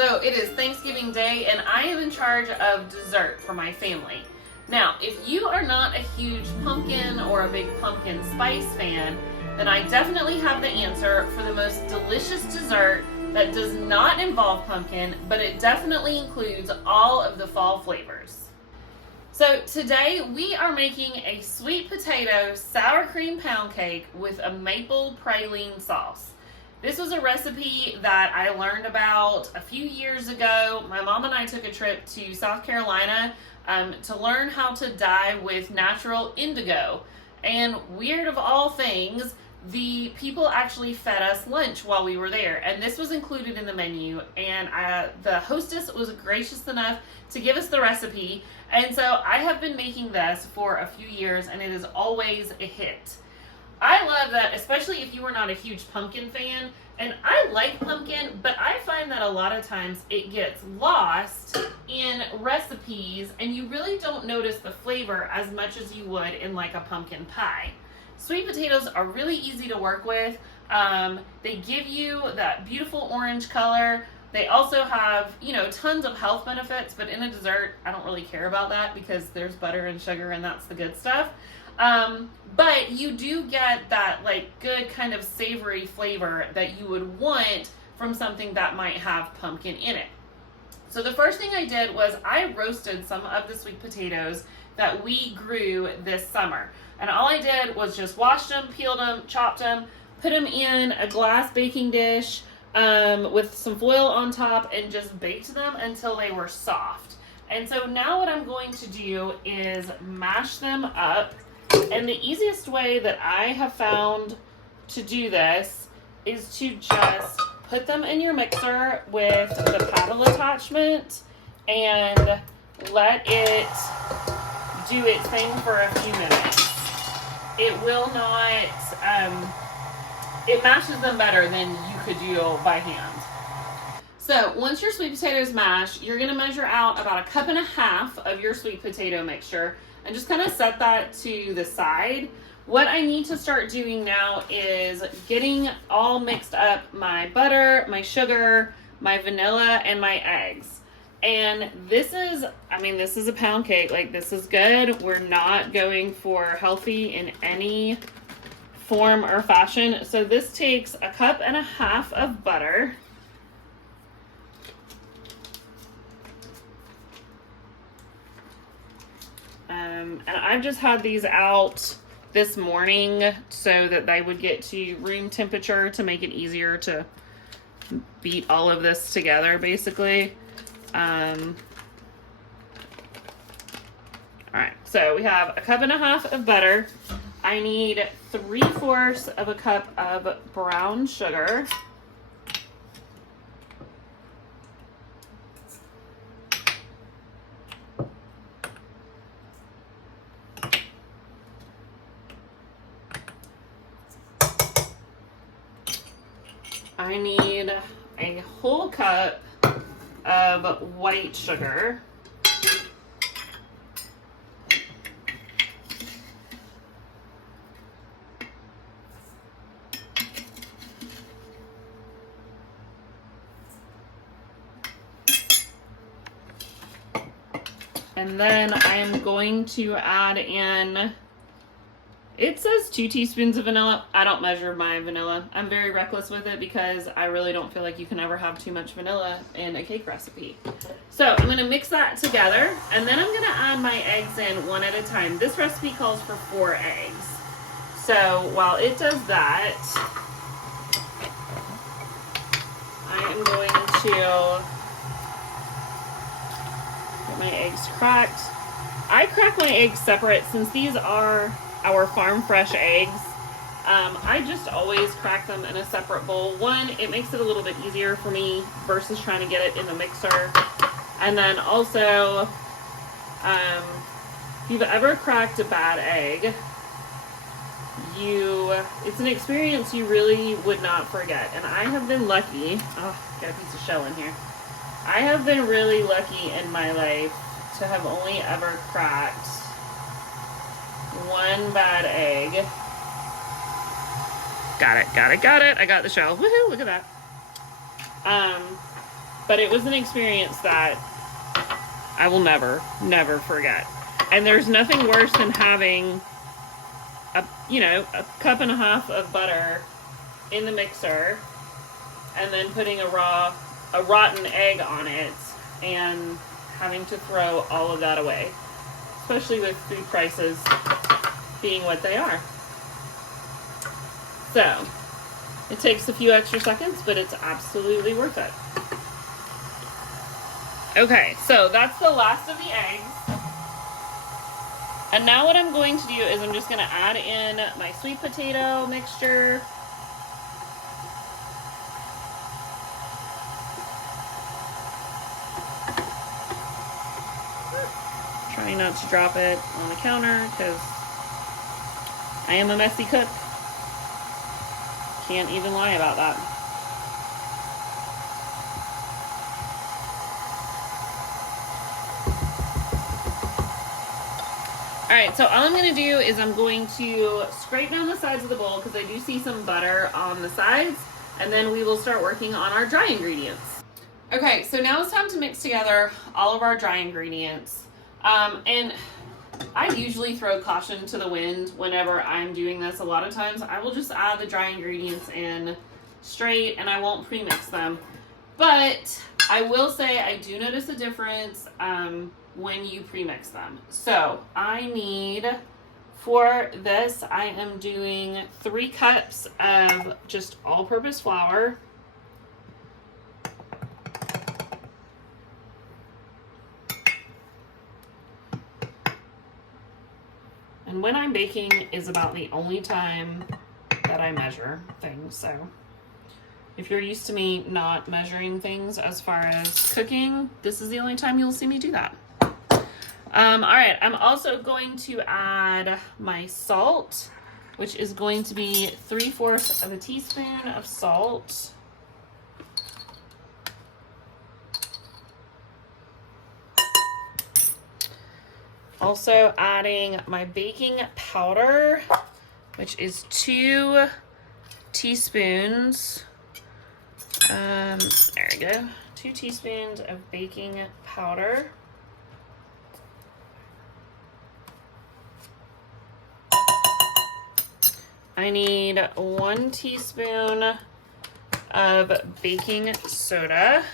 So it is Thanksgiving Day and I am in charge of dessert for my family. Now, if you are not a huge pumpkin or a big pumpkin spice fan, then I definitely have the answer for the most delicious dessert that does not involve pumpkin, but it definitely includes all of the fall flavors. So today we are making a sweet potato sour cream pound cake with a maple praline sauce. This was a recipe that I learned about a few years ago. My mom and I took a trip to South Carolina to learn how to dye with natural indigo. And weird of all things, the people actually fed us lunch while we were there. And this was included in the menu. And the hostess was gracious enough to give us the recipe. And so I have been making this for a few years and it is always a hit. I love that, especially if you are not a huge pumpkin fan, and I like pumpkin, but I find that a lot of times it gets lost in recipes and you really don't notice the flavor as much as you would in like a pumpkin pie. Sweet potatoes are really easy to work with. They give you that beautiful orange color. They also have, tons of health benefits, but in a dessert, I don't really care about that because there's butter and sugar and that's the good stuff. But you do get that good kind of savory flavor that you would want from something that might have pumpkin in it. So the first thing I did was I roasted some of the sweet potatoes that we grew this summer. And all I did was just washed them, peeled them, chopped them, put them in a glass baking dish with some foil on top and just baked them until they were soft. And so now what I'm going to do is mash them up. And the easiest way that I have found to do this is to just put them in your mixer with the paddle attachment and let it do its thing for a few minutes. It will not, it mashes them better than you could do by hand. So once your sweet potatoes mash, you're going to measure out about 1.5 cups of your sweet potato mixture and just kind of set that to the side. What I need to start doing now is getting all mixed up my butter, my sugar, my vanilla, and my eggs. And this is a pound cake. This is good. We're not going for healthy in any form or fashion. So this takes 1.5 cups of butter. And I've just had these out this morning so that they would get to room temperature to make it easier to beat all of this together, basically. All right, so we have 1.5 cups of butter. I need 3/4 cup of brown sugar. I need a whole cup of white sugar. And then I'm going to add in, it says 2 teaspoons of vanilla. I don't measure my vanilla. I'm very reckless with it because I really don't feel like you can ever have too much vanilla in a cake recipe. So I'm gonna mix that together and then I'm gonna add my eggs in one at a time. This recipe calls for 4 eggs. So while it does that, I am going to get my eggs cracked. I crack my eggs separate since these are our farm fresh eggs. I just always crack them in a separate bowl. One, it makes it a little bit easier for me versus trying to get it in the mixer. And then also, if you've ever cracked a bad egg, it's an experience you really would not forget. And I have been lucky. Oh, got a piece of shell in here. I have been really lucky in my life to have only ever cracked one bad egg. Got it. I got the shell. Woohoo, look at that. but it was an experience that I will never, never forget. And there's nothing worse than having a 1.5 cups of butter in the mixer and then putting a rotten egg on it and having to throw all of that away, especially with food prices being what they are. So it takes a few extra seconds, but it's absolutely worth it. Okay, so that's the last of the eggs. And now what I'm going to do is I'm just going to add in my sweet potato mixture. Trying not to drop it on the counter because I am a messy cook. Can't even lie about that. All right, so all I'm gonna do is I'm going to scrape down the sides of the bowl because I do see some butter on the sides, and then we will start working on our dry ingredients. Okay, so now it's time to mix together all of our dry ingredients. And I usually throw caution to the wind whenever I'm doing this. A lot of times I will just add the dry ingredients in straight and I won't pre-mix them. But I will say I do notice a difference when you pre-mix them. So I need, for this, I am doing 3 cups of just all-purpose flour. And when I'm baking is about the only time that I measure things. So if you're used to me not measuring things as far as cooking, this is the only time you'll see me do that. All right, I'm also going to add my salt, which is going to be 3/4 of a teaspoon of salt. Also adding my baking powder, which is 2 teaspoons. There we go. 2 teaspoons of baking powder. I need 1 teaspoon of baking soda.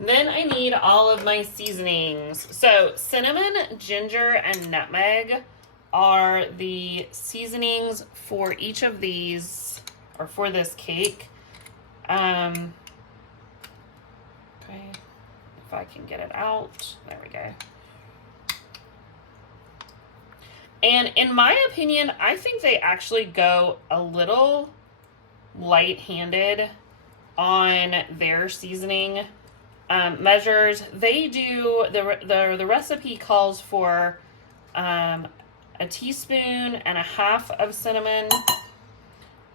Then I need all of my seasonings. So cinnamon, ginger, and nutmeg are the seasonings for each of these, or for this cake. Okay, if I can get it out. There we go. And in my opinion, I think they actually go a little light-handed on their seasoning measures. They do, the recipe calls for a teaspoon and a half of cinnamon,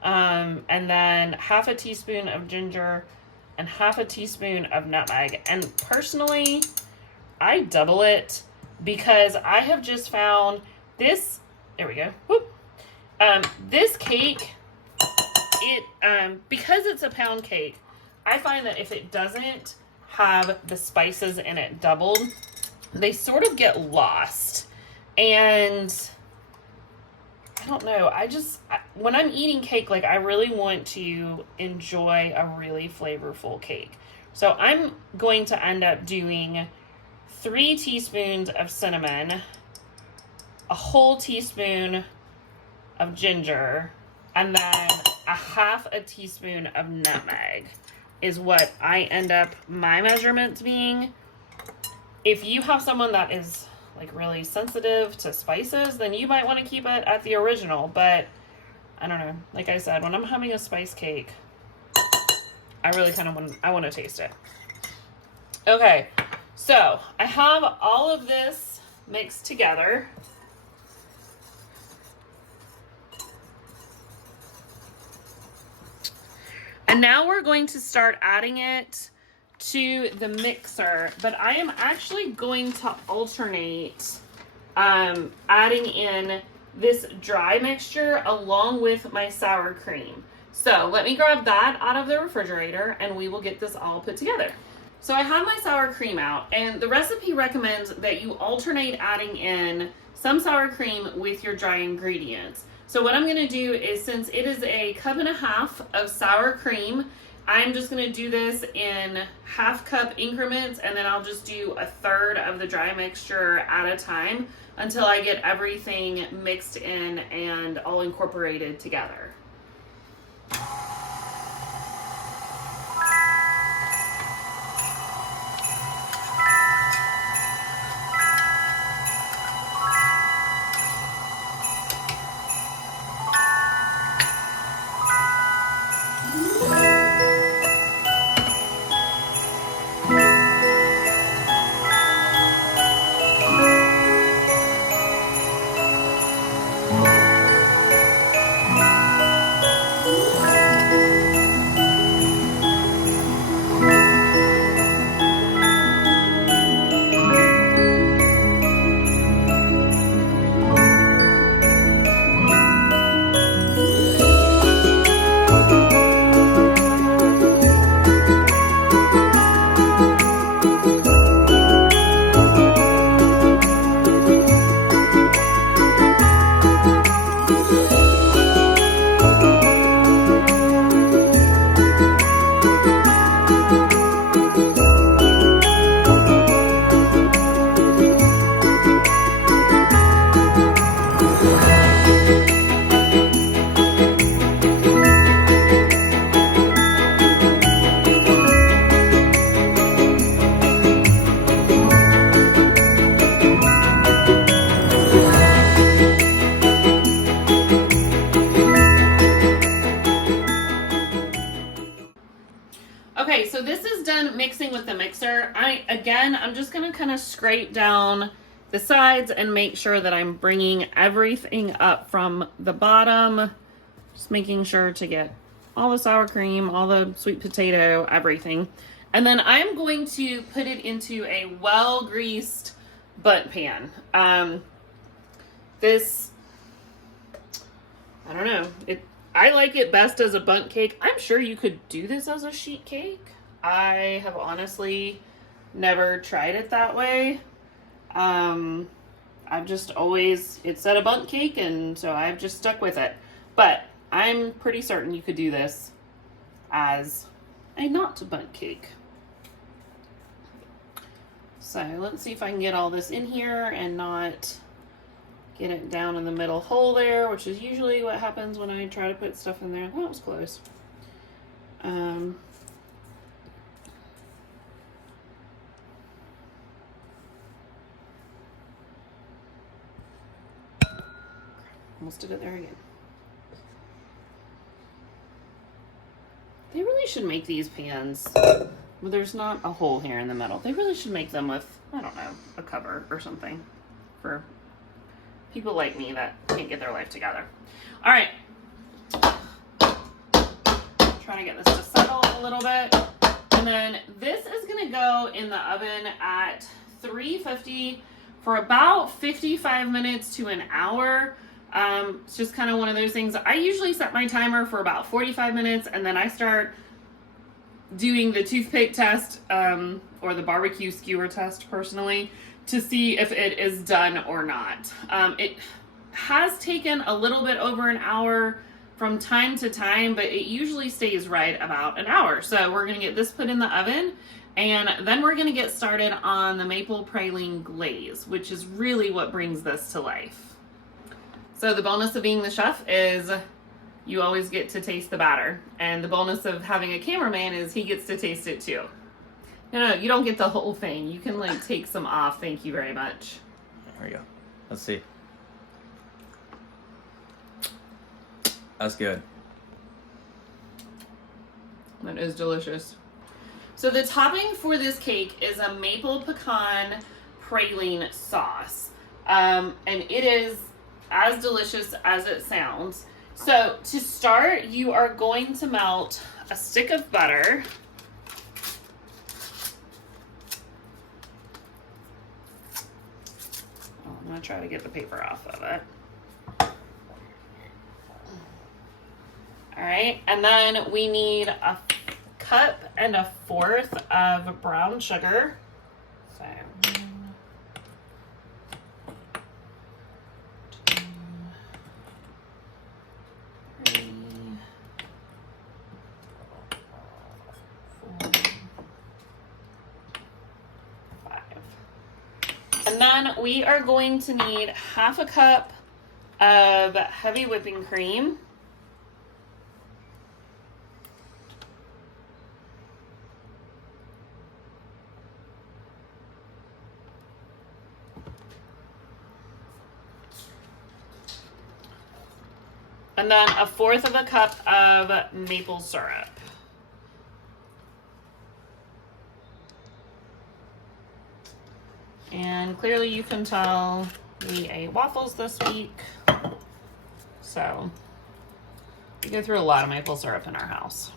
and then half a teaspoon of ginger and half a teaspoon of nutmeg. And personally, I double it because I have just found this, there we go, whoop. This cake, because it's a pound cake, I find that if it doesn't have the spices in it doubled, they sort of get lost. And I don't know, when I'm eating cake, like, I really want to enjoy a really flavorful cake. So I'm going to end up doing 3 teaspoons of cinnamon, a whole teaspoon of ginger, and then a half a teaspoon of nutmeg is what I end up my measurements being. If you have someone that is like really sensitive to spices, then you might want to keep it at the original. But I don't know, like I said, when I'm having a spice cake, I really kind of want to taste it. Okay, so I have all of this mixed together. And now we're going to start adding it to the mixer, but I am actually going to alternate adding in this dry mixture along with my sour cream. So let me grab that out of the refrigerator and we will get this all put together. So I have my sour cream out, and the recipe recommends that you alternate adding in some sour cream with your dry ingredients. So what I'm going to do is, since it is a 1.5 cups of sour cream, I'm just going to do this in 1/2 cup increments, and then I'll just do 1/3 of the dry mixture at a time until I get everything mixed in and all incorporated together. Okay, so this is done mixing with the mixer. I'm just gonna kind of scrape down the sides and make sure that I'm bringing everything up from the bottom. Just making sure to get all the sour cream, all the sweet potato, everything. And then I'm going to put it into a well-greased bundt pan. I don't know, I like it best as a bundt cake. I'm sure you could do this as a sheet cake. I have honestly never tried it that way. I've just always, it said a bundt cake, and so I've just stuck with it. But I'm pretty certain you could do this as a not bundt cake. So let's see if I can get all this in here and not get it down in the middle hole there, which is usually what happens when I try to put stuff in there. That was close. Almost did it there again. They really should make these pans, well, there's not a hole here in the middle. They really should make them with, I don't know, a cover or something for people like me that can't get their life together. All right. Trying to get this to settle a little bit. And then this is going to go in the oven at 350 for about 55 minutes to an hour. It's just kind of one of those things. I usually set my timer for about 45 minutes, and then I start doing the toothpick test, or the barbecue skewer test personally, to see if it is done or not. It has taken a little bit over an hour from time to time, but it usually stays right about an hour. So we're gonna get this put in the oven, and then we're gonna get started on the maple praline glaze, which is really what brings this to life. So the bonus of being the chef is you always get to taste the batter, and the bonus of having a cameraman is he gets to taste it too. No, you don't get the whole thing. You can like take some off. Thank you very much. There we go. Let's see. That's good. That is delicious. So the topping for this cake is a maple pecan praline sauce. And it is as delicious as it sounds. So to start, you are going to melt a stick of butter. gonna try to get the paper off of it. All right, and then we need a cup and a fourth of brown sugar. So 1, 2, 3, 4, 5. And then we are going to need half a cup of heavy whipping cream. And then a fourth of a cup of maple syrup. And clearly you can tell we ate waffles this week. So we go through a lot of maple syrup in our house.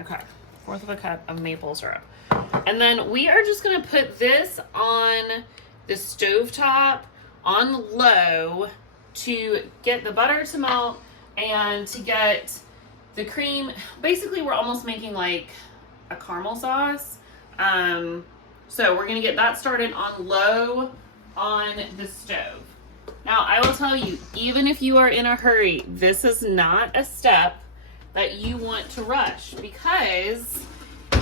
Okay, fourth of a cup of maple syrup. And then we are just gonna put this on the stovetop on low to get the butter to melt and to get the cream. Basically, we're almost making like a caramel sauce. So we're gonna get that started on low on the stove. Now, I will tell you, even if you are in a hurry, this is not a step that you want to rush, because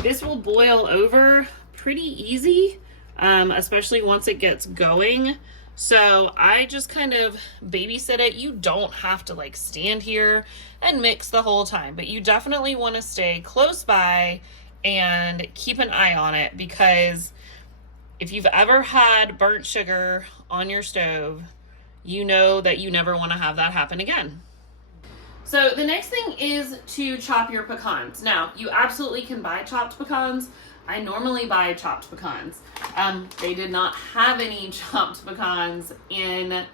this will boil over pretty easy, especially once it gets going. So I just kind of babysit it. You don't have to like stand here and mix the whole time, but you definitely want to stay close by and keep an eye on it, because if you've ever had burnt sugar on your stove, you know that you never want to have that happen again. So the next thing is to chop your pecans. Now, you absolutely can buy chopped pecans. I normally buy chopped pecans. They did not have any chopped pecans in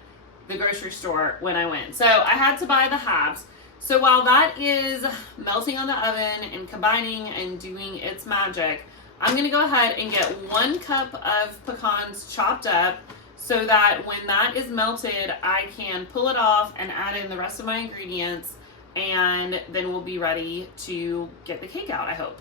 the grocery store when I went. So I had to buy the halves. So while that is melting on the oven and combining and doing its magic, I'm gonna go ahead and get 1 cup of pecans chopped up, so that when that is melted, I can pull it off and add in the rest of my ingredients, and then we'll be ready to get the cake out, I hope.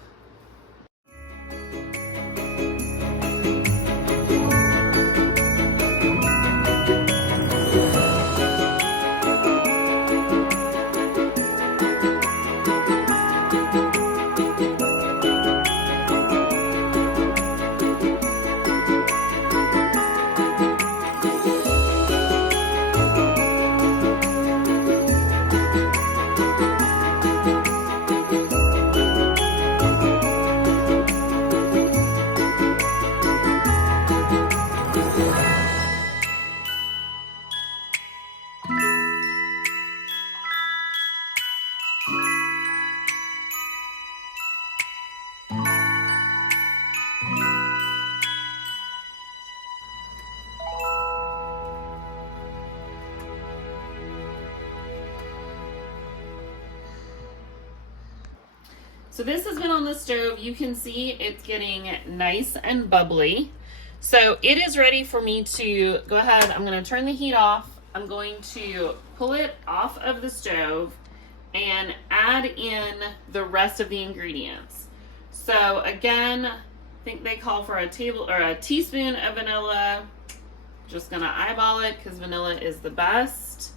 So this has been on the stove. You can see it's getting nice and bubbly. So it is ready for me to go ahead. I'm going to turn the heat off. I'm going to pull it off of the stove and add in the rest of the ingredients. So again, I think they call for a teaspoon of vanilla. Just gonna eyeball it because vanilla is the best.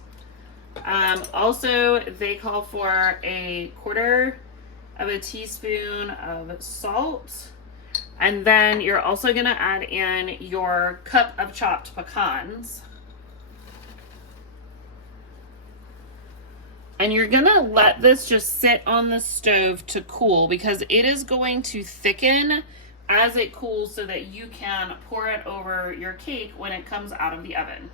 Also, they call for a 1/4 of a teaspoon of salt. And then you're also gonna add in your cup of chopped pecans. And you're gonna let this just sit on the stove to cool, because it is going to thicken as it cools so that you can pour it over your cake when it comes out of the oven.